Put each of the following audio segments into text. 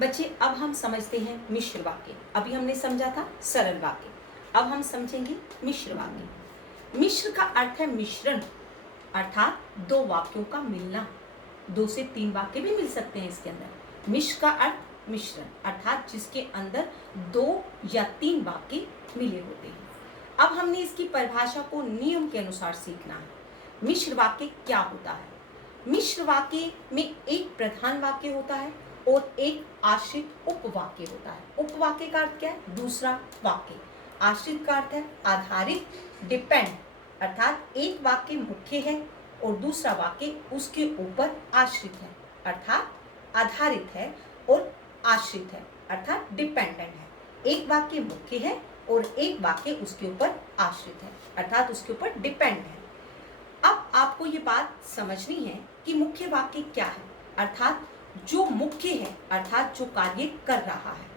बच्चे अब हम समझते हैं मिश्र वाक्य। अभी हमने समझा था सरल वाक्य, अब हम समझेंगे मिश्र वाक्य। मिश्र का अर्थ है मिश्रण, अर्थात दो वाक्यों का मिलना। 2 से 3 वाक्य भी मिल सकते हैं इसके अंदर। मिश्र का अर्थ मिश्रण, अर्थात जिसके अंदर 2 या 3 वाक्य मिले होते हैं। अब हमने इसकी परिभाषा को नियम के अनुसार सीखना है। मिश्र वाक्य क्या होता है? मिश्र वाक्य में एक प्रधान वाक्य होता है और एक आश्रित उपवाक्य होता है। उपवाक्य का अर्थ क्या है? दूसरा वाक्य। आश्रित का अर्थ है आधारित, डिपेंड, अर्थात एक वाक्य मुख्य है और दूसरा वाक्य उसके ऊपर आश्रित है, अर्थात आधारित है और आश्रित है, अर्थात डिपेंडेंट है। एक वाक्य मुख्य है और एक वाक्य उसके ऊपर आश्रित है, अर्थात उसके ऊपर डिपेंड है। अब आपको ये बात समझनी है कि मुख्य वाक्य क्या है, अर्थात जो मुख्य है, अर्थात जो कार्य कर रहा है,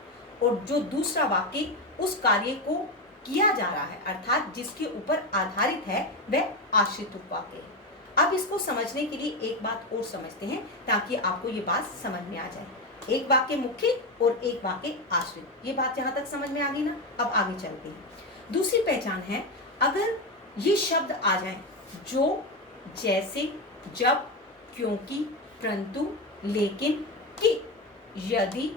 और जो दूसरा वाक्य उस कार्य को किया जा रहा है, अर्थात जिसके ऊपर आधारित है, वह आश्रित उपवाक्य है। अब इसको समझने के लिए एक बात और समझते हैं ताकि आपको ये बात समझ में आ जाए। एक वाक्य मुख्य और एक वाक्य आश्रित, ये बात यहाँ तक समझ में आ गई ना? अब आगे चलते हैं। दूसरी पहचान है, अगर ये शब्द आ जाए जो, जैसे, जब, क्योंकि, परंतु, लेकिन, कि, यदि,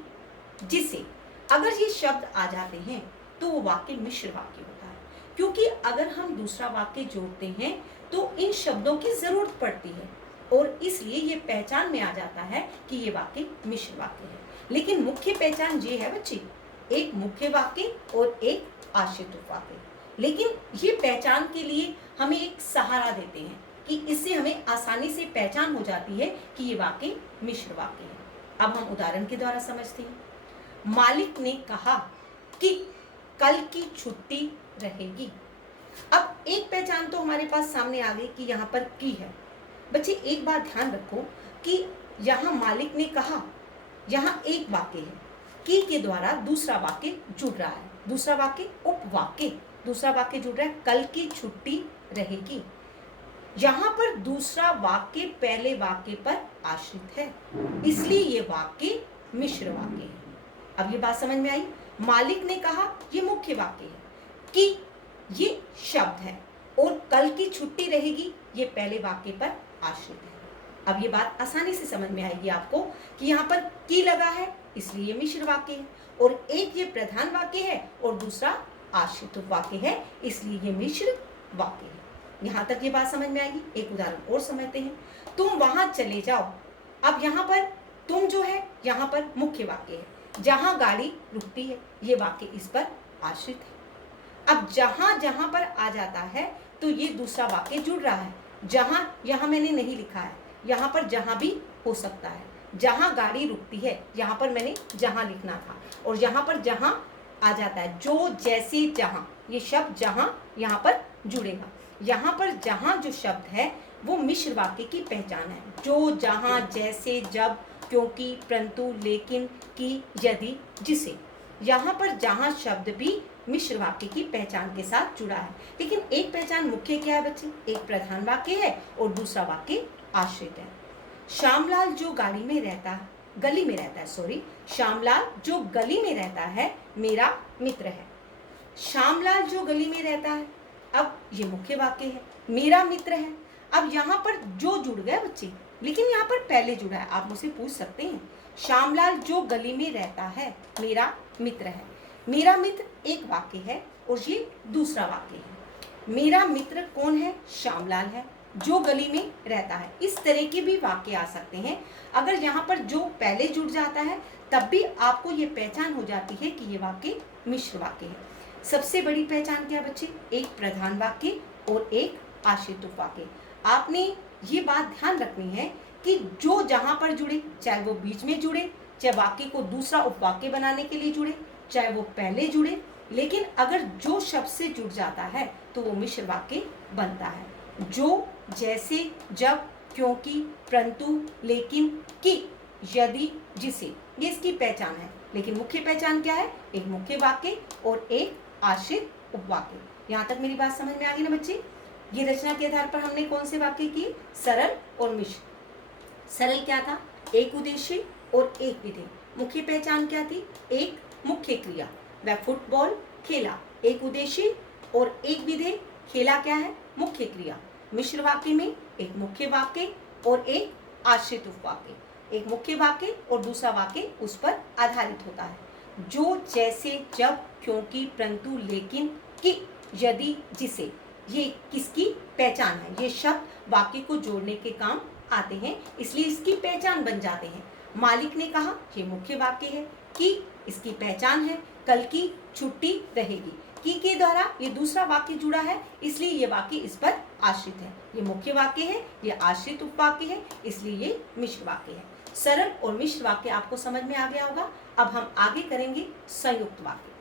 जिसे, अगर ये शब्द आ जाते हैं तो वो वाक्य मिश्र वाक्य होता है। क्योंकि अगर हम दूसरा वाक्य जोड़ते हैं तो इन शब्दों की जरूरत पड़ती है और इसलिए ये पहचान में आ जाता है कि ये वाक्य मिश्र वाक्य है। लेकिन मुख्य पहचान ये है बच्चे, एक मुख्य वाक्य और एक आश्रित उपवाक्य। लेकिन ये पहचान के लिए हमें एक सहारा देते हैं कि इससे हमें आसानी से पहचान हो जाती है कि ये वाक्य मिश्र वाक्य है। अब हम उदाहरण के द्वारा समझते हैं। मालिक ने कहा कि कल की छुट्टी रहेगी। अब एक पहचान तो हमारे पास सामने आ गई कि यहाँ पर की है। बच्चे एक बात ध्यान रखो कि यहाँ मालिक ने कहा, यहाँ एक वाक्य है, की के द्वारा दूसरा वाक्य जुड़ रहा है, दूसरा वाक्य उपवाक्य, दूसरा वाक्य जुड़ रहा है, कल की छुट्टी रहेगी। यहाँ पर दूसरा वाक्य पहले वाक्य पर आश्रित है, इसलिए ये वाक्य मिश्र वाक्य है। अब ये बात समझ में आई? मालिक ने कहा, ये मुख्य वाक्य है, कि ये शब्द है, और कल की छुट्टी रहेगी, ये पहले वाक्य पर आश्रित है। अब ये बात आसानी से समझ में आएगी आपको कि यहाँ पर की लगा है, इसलिए ये मिश्र वाक्य है, और एक ये प्रधान वाक्य है और दूसरा आश्रित वाक्य है, इसलिए ये मिश्र वाक्य है। यहाँ तक ये बात समझ में आएगी? एक उदाहरण और समझते हैं। तुम वहां चले जाओ। अब यहाँ पर तुम जो है, यहाँ पर मुख्य वाक्य है, जहां गाड़ी रुकती है, ये वाक्य इस पर आश्रित है। अब जहां जहां पर आ जाता है तो ये दूसरा वाक्य जुड़ रहा है। जहां, यहाँ मैंने नहीं लिखा है, यहाँ पर जहां भी हो सकता है। जहां गाड़ी रुकती है, यहाँ पर मैंने जहां लिखना था, और यहाँ पर जहां आ जाता है, जो, जैसे, जहां, ये शब्द जहां यहाँ पर जुड़ेगा। यहाँ पर जहां जो शब्द है वो मिश्र वाक्य की पहचान है। जो, जहां, जैसे, जब, क्योंकि, परंतु, लेकिन, कि, यदि, जिसे, यहाँ पर जहां शब्द भी मिश्र वाक्य की पहचान के साथ जुड़ा है। लेकिन एक पहचान मुख्य क्या है बच्चे? एक प्रधान वाक्य है और दूसरा वाक्य आश्रित है। श्यामलाल जो गली में रहता है, श्यामलाल जो गली में रहता है मेरा मित्र है। श्यामलाल जो गली में रहता है, अब ये मुख्य वाक्य है, मेरा मित्र है। अब यहाँ पर जो जुड़ गया बच्चे, लेकिन यहाँ पर पहले जुड़ा है। आप मुझसे पूछ सकते हैं, श्यामलाल जो गली में रहता है मेरा मित्र है। मेरा मित्र एक वाक्य है और ये दूसरा वाक्य है। मेरा मित्र कौन है? श्यामलाल है, जो गली में रहता है। इस तरह के भी वाक्य आ सकते हैं। अगर यहाँ पर जो पहले जुड़ जाता है तब भी आपको ये पहचान हो जाती है कि ये वाक्य मिश्र वाक्य है। सबसे बड़ी पहचान क्या बच्चे? एक प्रधान वाक्य और एक आश्रित उपवाक्य। आपने ये बात ध्यान रखनी है कि जो जहां पर जुड़े, चाहे वो बीच में जुड़े, चाहे वाक्य को दूसरा उपवाक्य बनाने के लिए जुड़े, चाहे वो पहले जुड़े, लेकिन अगर जो शब्द से जुड़ जाता है तो वो मिश्र वाक्य बनता है। जो, जैसे, जब, क्योंकि, परंतु, लेकिन, कि, यदि, जिसे, ये इसकी पहचान है। लेकिन मुख्य पहचान क्या है? एक मुख्य वाक्य और एक आश्रित उपवाक्य। यहाँ तक मेरी बात समझ में आ गई ना बच्चे? ये रचना के आधार पर हमने कौन से वाक्य किए? सरल और मिश्र। सरल क्या था? एक उद्देश्य और एक विधेय। मुख्य पहचान क्या थी? एक मुख्य क्रिया, वह फुटबॉल खेला, एक उद्देश्य और एक विधेय। खेला क्या है? मुख्य क्रिया। मिश्र वाक्य में एक मुख्य वाक्य और एक आश्रित उपवाक्य, एक मुख्य वाक्य और दूसरा वाक्य उस पर आधारित होता है। जो, जैसे, जब, क्योंकि, परंतु, लेकिन, कि, यदि, जिसे, ये किसकी पहचान है? ये शब्द वाक्य को जोड़ने के काम आते हैं, इसलिए इसकी पहचान बन जाते हैं। मालिक ने कहा, ये मुख्य वाक्य है। कि इसकी पहचान है, कल की छुट्टी रहेगी। की के द्वारा ये दूसरा वाक्य जुड़ा है, इसलिए ये वाक्य इस पर आश्रित है। ये मुख्य वाक्य है, ये आश्रित उपवाक्य है, इसलिए ये मिश्र वाक्य है। सरल और मिश्र वाक्य आपको समझ में आ गया होगा। अब हम आगे करेंगे संयुक्त वाक्य।